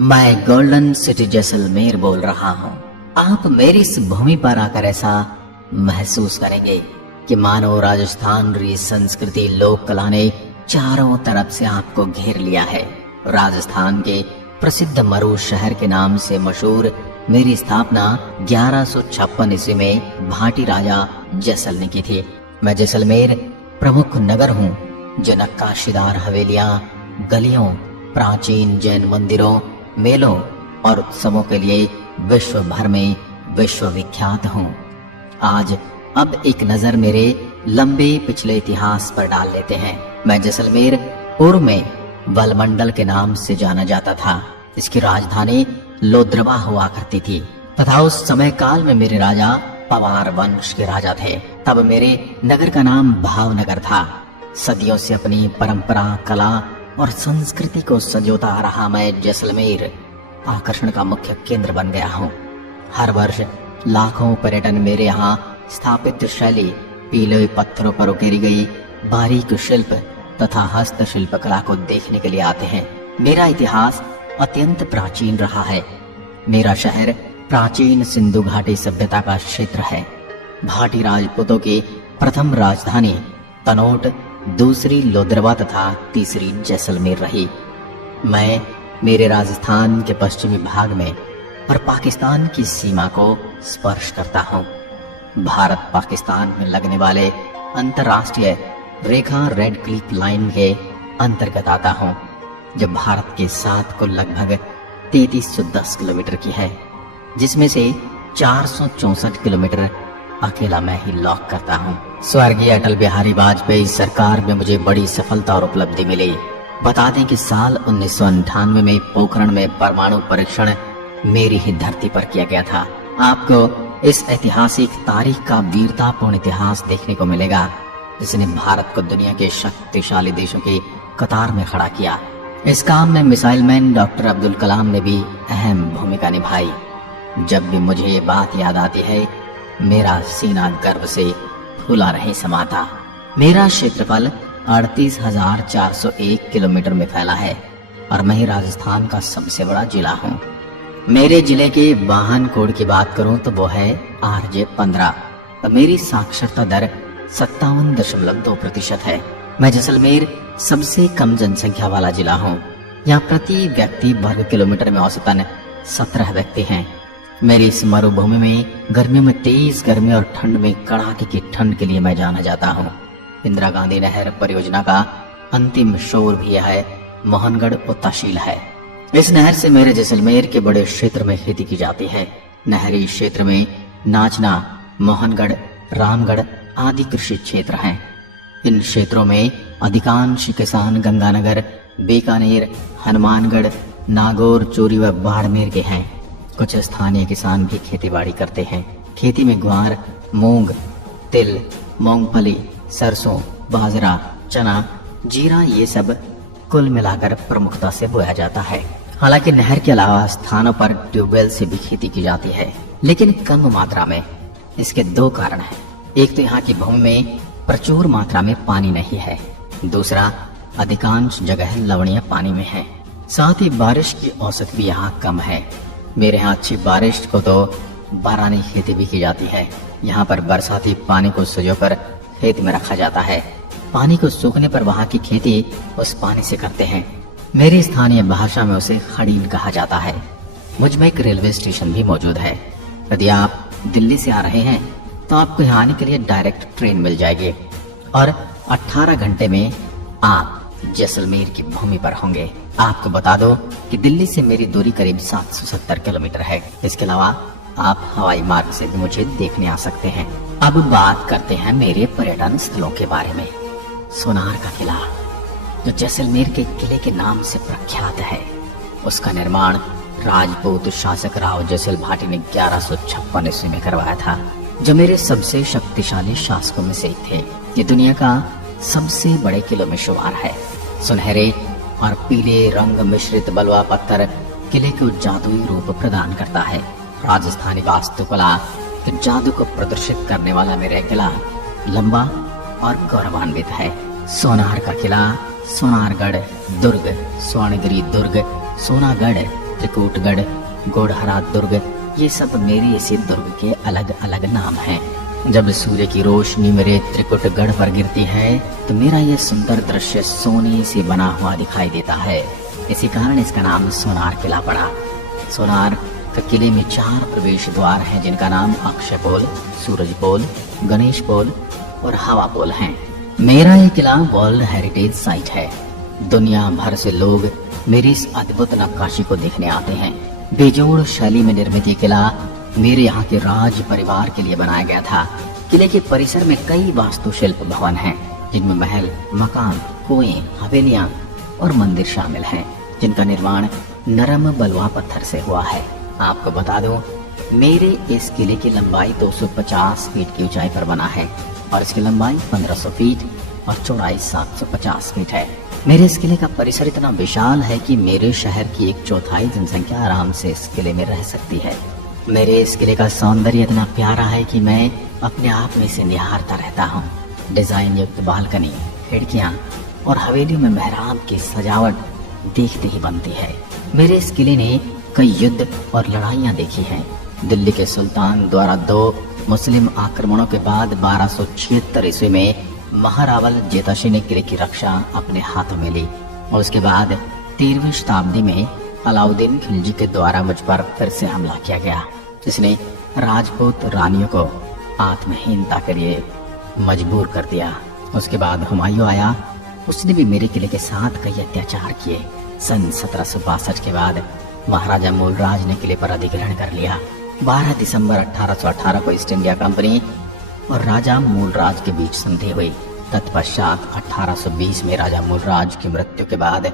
मैं golden city Jaisalmer बोल रहा हूँ। आप मेरी इस भूमि पर आकर ऐसा महसूस करेंगे कि मानो राजस्थान री संस्कृति लोक कला ने चारों तरफ से आपको घेर लिया है। राजस्थान के प्रसिद्ध मरू शहर के नाम से मशहूर मेरी स्थापना 1156 ईस्वी में भाटी राजा जैसल ने की थी। मैं जैसलमेर प्रमुख नगर हूँ जो नक्काशीदार हवेलियां, गलियों, प्राचीन जैन मंदिरों, मेलों और उत्सवों के लिए विश्व भर में विश्वविख्यात हूँ। आज अब एक नजर मेरे लंबे पिछले इतिहास पर डाल लेते हैं। मैं जैसलमेर पूर्व में बलमंडल के नाम से जाना जाता था। इसकी राजधानी लोद्रवा हुआ करती थी तथा उस समय काल में मेरे राजा पवार वंश के राजा थे। तब मेरे नगर का नाम भावनगर था। सदियों से अपनी परंपरा, कला और संस्कृति को संजोता आ रहा मैं जैसलमेर आकर्षण का मुख्य केंद्र बन गया हूँ। हर वर्ष लाखों पर्यटन मेरे यहाँ स्थापित शैली, पीले पत्थरों पर उकेरी गई बारीक शिल्प तथा हस्तशिल्प कला को देखने के लिए आते हैं। मेरा इतिहास अत्यंत प्राचीन रहा है। मेरा शहर प्राचीन सिंधु घाटी सभ्यता का क्षेत्र है। भाटी राजपूतों की प्रथम राजधानी तनोट, दूसरी लोद्रवा तथा तीसरी जैसलमेर रही। मैं मेरे राजस्थान के पश्चिमी भाग में और पाकिस्तान की सीमा को स्पर्श करता हूँ। भारत पाकिस्तान में लगने वाले अंतर्राष्ट्रीय रेखा रेड क्लिफ लाइन के अंतर्गत आता हूँ, जो भारत के साथ कुल लगभग 3310 किलोमीटर की है, जिसमें से 464 किलोमीटर अकेला मैं ही लॉक करता हूँ। स्वर्गीय अटल बिहारी वाजपेयी सरकार में मुझे बड़ी सफलता और उपलब्धि मिली। बता दें कि साल 1998 में पोखरण में परमाणु परीक्षण मेरी ही धरती पर किया गया था। आपको इस ऐतिहासिक तारीख का वीरतापूर्ण इतिहास देखने को मिलेगा, जिसने भारत को दुनिया के शक्तिशाली देशों की कतार में खड़ा किया। इस काम में missile man doctor Abdul Kalam ने भी अहम भूमिका निभाई। जब भी मुझे ये बात याद आती है, मेरा सीना गर्व से फूला नहीं समाता। मेरा क्षेत्रफल 38,401 किलोमीटर में फैला है और मैं राजस्थान का सबसे बड़ा जिला हूँ। मेरे जिले के वाहन कोड की बात करूं तो वो है RJ15 और मेरी साक्षरता दर 57.2% है। मैं जैसलमेर सबसे कम जनसंख्या वाला जिला हूँ। यहाँ प्रति व्यक्ति वर्ग किलोमीटर में औसतन 17 व्यक्ति हैं। मेरी इस मरुभूमि में गर्मियों में तेज गर्मी और ठंड में कड़ाके की ठंड के लिए मैं जाना जाता हूँ। इंदिरा गांधी नहर परियोजना का अंतिम शोर भी है मोहनगढ़ और तहसील है। इस नहर से मेरे जैसलमेर के बड़े क्षेत्र में खेती की जाती है। नहरी क्षेत्र में नाचना, मोहनगढ़, रामगढ़ आदि कृषि क्षेत्र हैं। इन क्षेत्रों में अधिकांश किसान गंगानगर, बीकानेर, हनुमानगढ़, नागौर, चोरी व बाड़मेर के हैं। कुछ स्थानीय किसान भी खेतीबाड़ी करते हैं। खेती में ग्वार, मूंग, तिल, मूंगफली, सरसों, बाजरा, चना, जीरा ये सब कुल मिलाकर प्रमुखता से बोया जाता है। हालांकि नहर के अलावा स्थानों पर ट्यूबवेल से भी खेती की जाती है, लेकिन कम मात्रा में। इसके दो कारण हैं। एक तो यहाँ की भूमि में प्रचुर मात्रा में पानी नहीं है, दूसरा अधिकांश जगह लवणीय पानी में है। साथ ही बारिश की औसत भी यहाँ कम है। मेरे यहाँ अच्छी बारिश को तो बारानी खेती भी की जाती है। यहाँ पर बरसाती पानी को सुजोकर खेत में रखा जाता है। पानी को सूखने पर वहाँ की खेती उस पानी से करते हैं। मेरी स्थानीय भाषा में उसे खड़ीन कहा जाता है। मुझ में एक रेलवे स्टेशन भी मौजूद है। यदि आप दिल्ली से आ रहे हैं तो आपको यहाँ आने के लिए डायरेक्ट ट्रेन मिल जाएगी और 18 घंटे में आप जैसलमेर की भूमि पर होंगे। आपको बता दो कि दिल्ली से मेरी दूरी करीब 770 किलोमीटर है। इसके अलावा आप हवाई मार्ग से भी मुझे देखने आ सकते हैं। अब बात करते हैं मेरे पर्यटन स्थलों के बारे में। सोनार का किला, जो जैसलमेर के किले के नाम से प्रख्यात है, उसका निर्माण राजपूत शासक राव जैसल भाटी ने 1156 ईस्वी में करवाया था, जो मेरे सबसे शक्तिशाली शासकों में से एक थे। ये दुनिया का सबसे बड़े किलों में शुमार है। सुनहरे और पीले रंग मिश्रित बलुआ पत्थर किले को जादुई रूप प्रदान करता है। राजस्थानी वास्तुकला तो जादू को प्रदर्शित करने वाला मेरा किला लंबा और गौरवान्वित है। सोनार का किला, सोनारगढ़ दुर्ग, स्वर्णगिरी दुर्ग, सोनागढ़, त्रिकूटगढ़, गोढ़हरा दुर्ग, ये सब मेरे इसी दुर्ग के अलग अलग नाम हैं। जब सूर्य की रोशनी मेरे त्रिकुटगढ़ पर गिरती है तो मेरा यह सुंदर दृश्य सोने से बना हुआ दिखाई देता है। इसी कारण इसका नाम सोनार किला पड़ा। सोनार के किले में 4 प्रवेश द्वार हैं, जिनका नाम अक्षय पोल, सूरज पोल, गणेश पोल और हवा पोल हैं। मेरा ये किला वर्ल्ड हेरिटेज साइट है। दुनिया भर से लोग मेरी इस अद्भुत नक्काशी को देखने आते हैं। बेजोड़ शैली में निर्मित ये किला मेरे यहाँ के राज परिवार के लिए बनाया गया था। किले के परिसर में कई वास्तुशिल्प भवन हैं, जिनमें महल, मकान, कुएं, हवेलियां और मंदिर शामिल हैं, जिनका निर्माण नरम बलुआ पत्थर से हुआ है। आपको बता दूं, मेरे इस किले की लंबाई 250 फीट की ऊंचाई पर बना है और इसकी लंबाई 1500 फीट और चौड़ाई 750 फीट है। मेरे इस किले का परिसर इतना विशाल है कि मेरे शहर की 1/4 जनसंख्या आराम से इस किले में रह सकती है। मेरे इस किले का सौंदर्य इतना प्यारा है कि मैं अपने आप में इसे निहारता रहता हूँ। डिजाइन युक्त बालकनी, खिड़कियाँ और हवेली में मेहराब की सजावट देखते ही बनती है। मेरे इस किले ने कई युद्ध और लड़ाइयाँ देखी हैं। दिल्ली के सुल्तान द्वारा 2 मुस्लिम आक्रमणों के बाद 1276 ईस्वी में महारावल जेताशी ने किले की रक्षा अपने हाथों में ली और उसके बाद 13वीं शताब्दी में अलाउद्दीन खिलजी के द्वारा मुझ पर फिर से हमला किया गया, जिसने राजपूत रानियों को आत्महीनता के लिए मजबूर कर दिया। उसके बाद हुमायूं आया, उसने भी मेरे किले के साथ कई अत्याचार किए। सन 1762 के बाद महाराजा मूलराज ने किले पर अधिग्रहण कर लिया। 12 दिसंबर 1818 को ईस्ट इंडिया कंपनी और राजा मूलराज के बीच संधि हुई। तत्पश्चात 1820 में राजा मूलराज की मृत्यु के बाद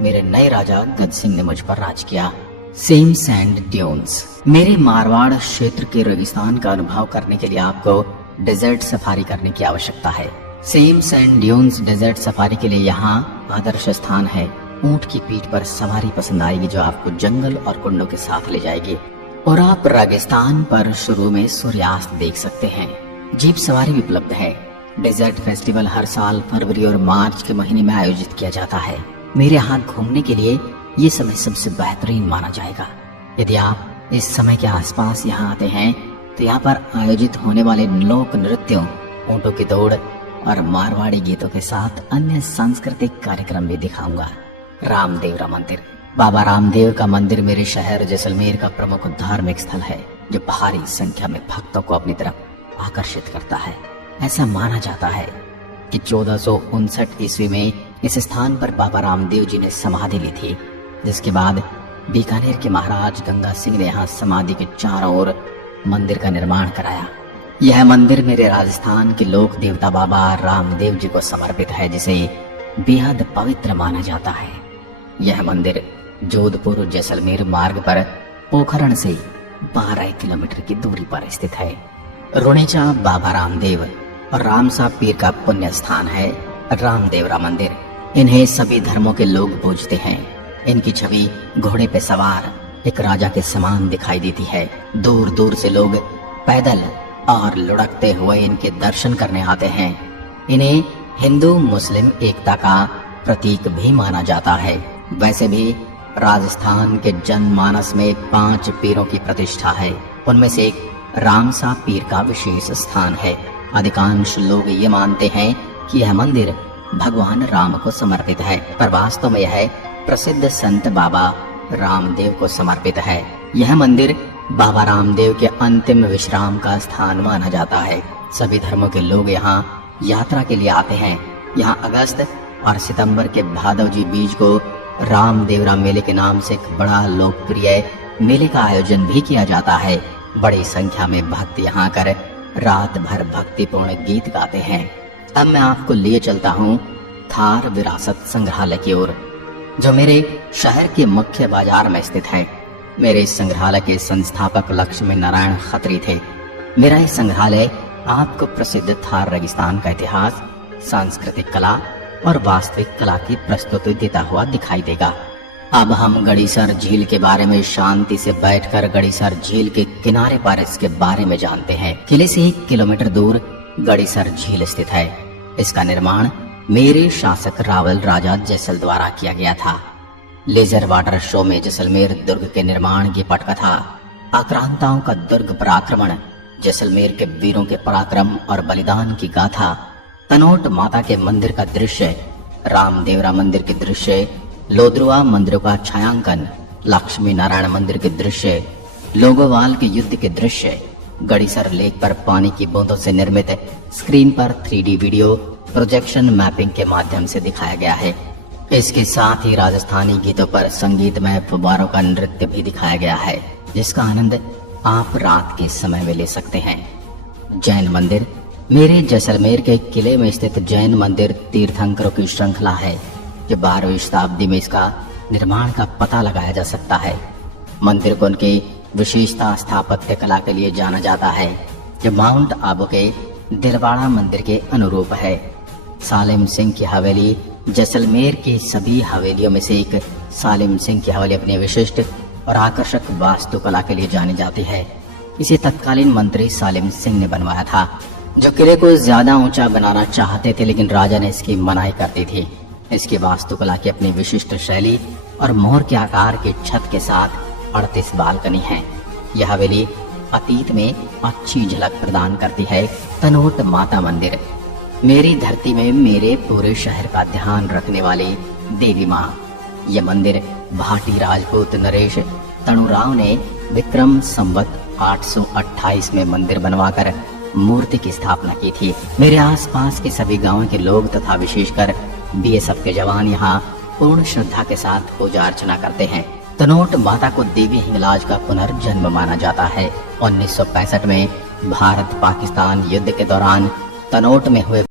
मेरे नए राजा गज सिंह ने मुझ पर राज किया। Same sand dunes. मेरे मारवाड़ क्षेत्र के रेगिस्तान का अनुभव करने के लिए आपको डेजर्ट सफारी करने की आवश्यकता है। Same sand dunes desert safari के लिए यहाँ आदर्श स्थान है। ऊंट की पीठ पर सवारी पसंद आएगी जो आपको जंगल और कुंडों के साथ ले जाएगी और आप रेगिस्तान पर शुरू में सूर्यास्त देख सकते हैं। जीप सवारी भी उपलब्ध है। डेजर्ट फेस्टिवल हर साल फरवरी और मार्च के महीने में आयोजित किया जाता है। मेरे यहाँ घूमने के लिए ये समय सबसे बेहतरीन माना जाएगा। यदि आप इस समय के आसपास यहाँ आते हैं तो यहाँ पर आयोजित होने वाले लोक नृत्यों, ऊँटों की दौड़ और मारवाड़ी गीतों के साथ अन्य सांस्कृतिक कार्यक्रम भी दिखाऊंगा। रामदेवरा मंदिर। बाबा रामदेव का मंदिर मेरे शहर जैसलमेर का प्रमुख धार्मिक स्थल है, जो भारी संख्या में भक्तों को अपनी तरफ आकर्षित करता है। ऐसा माना जाता है कि 1459 ईस्वी में इस स्थान पर बाबा रामदेव जी ने समाधि ली थी, जिसके बाद बीकानेर के महाराज गंगा सिंह ने यहाँ समाधि के चारों ओर मंदिर का निर्माण कराया। यह मंदिर मेरे राजस्थान के लोक देवता बाबा रामदेव जी को समर्पित है, जिसे बेहद पवित्र माना जाता है। यह मंदिर जोधपुर जैसलमेर मार्ग पर पोखरण से 12 किलोमीटर की दूरी पर स्थित है। रुणेचा बाबा रामदेव और रामसा पीर का पुण्य स्थान है रामदेवरा मंदिर। इन्हें सभी धर्मों के लोग पूजते हैं। इनकी छवि घोड़े पे सवार एक राजा के समान दिखाई देती है। दूर दूर से लोग पैदल और लुढ़कते हुए इनके दर्शन करने आते हैं। इन्हें हिंदू मुस्लिम एकता का प्रतीक भी माना जाता है। वैसे भी राजस्थान के जनमानस में 5 पीरों की प्रतिष्ठा है। उनमें से एक रामसा पीर का विशेष स्थान है। अधिकांश लोग ये मानते हैं कि यह मंदिर भगवान राम को समर्पित है, पर वास्तव में यह प्रसिद्ध संत बाबा रामदेव को समर्पित है। यह मंदिर बाबा रामदेव के अंतिम विश्राम का स्थान माना जाता है। सभी धर्मों के लोग यहाँ यात्रा के लिए आते हैं। यहाँ अगस्त और सितंबर के भादव जी बीज को रामदेवरा मेले के नाम से एक बड़ा लोकप्रिय मेले का आयोजन भी किया जाता है। बड़ी संख्या में भक्त यहाँ आकर रात भर भक्तिपूर्ण गीत गाते हैं। अब मैं आपको लिए चलता हूँ थार विरासत संग्रहालय की ओर, जो मेरे शहर के मुख्य बाजार में स्थित है। मेरे इस संग्रहालय के संस्थापक लक्ष्मी नारायण खत्री थे। मेरा इस संग्रहालय आपको प्रसिद्ध थार रेगिस्तान का इतिहास, सांस्कृतिक कला और वास्तविक कला की प्रस्तुति देता हुआ दिखाई देगा। अब हम गड़ीसर झील के बारे में शांति से बैठकर गड़ीसर झील के किनारे पर इसके बारे में जानते हैं। किले से 1 किलोमीटर दूर गड़ीसर झील स्थित है। इसका निर्माण मेरे शासक रावल राजा जैसल द्वारा किया गया था। लेजर वाटर शो में जैसलमेर दुर्ग के निर्माण की पटकथा, आक्रांताओं का दुर्ग पर आक्रमण, जैसलमेर के वीरों के पराक्रम और बलिदान की गाथा, तनोट माता के मंदिर का दृश्य, रामदेवरा मंदिर के दृश्य, लोद्रुआ मंदिरों का छायांकन, लक्ष्मी नारायण मंदिर के दृश्य, लोगोवाल के युद्ध के दृश्य, गड़ीसर लेक पर पानी की बूंदों से निर्मित स्क्रीन पर 3D वीडियो प्रोजेक्शन मैपिंग के माध्यम से दिखाया गया है। इसके साथ ही राजस्थानी गीतों पर संगीतमय फुब्बारों का नृत्य भी दिखाया गया है, जिसका आनंद आप रात के समय में ले सकते हैं। जैन मंदिर मेरे जैसलमेर के किले में स्थित जैन मंदिर तीर्थंकरों की श्रृंखला है कि 12वीं शताब्दी में इसका निर्माण का पता लगाया जा सकता है। मंदिर को उनकी विशेषता स्थापत्य कला के लिए जाना जाता है, जो माउंट आबू के दिलवाड़ा मंदिर के अनुरूप है। सालिम सिंह की हवेली जैसलमेर की सभी हवेलियों में से एक सालिम सिंह की हवेली अपनी विशिष्ट और आकर्षक वास्तुकला के लिए जानी जाती है। इसे तत्कालीन मंत्री सालिम सिंह ने बनवाया था, जो किले को ज्यादा ऊंचा बनाना चाहते थे, लेकिन राजा ने इसकी मनाही कर दी थी। इसकी वास्तुकला की अपनी विशिष्ट शैली और मोर के आकार की छत के साथ 38 बालकनी हैं। यह हवेली अतीत में अच्छी झलक प्रदान करती है। तनोट माता मंदिर मेरी धरती में मेरे पूरे शहर का ध्यान रखने वाली देवी माँ। यह मंदिर भाटी राजपूत नरेश तणुराव ने विक्रम संवत 828 में मंदिर बनवाकर मूर्ति की स्थापना की थी। मेरे आसपास के सभी गांवों के लोग तथा विशेषकर बीएसएफ के जवान यहाँ पूर्ण श्रद्धा के साथ पूजा अर्चना करते हैं। तनोट माता को देवी हिंगलाज का पुनर्जन्म माना जाता है। 1965 में भारत पाकिस्तान युद्ध के दौरान तनोट में हुए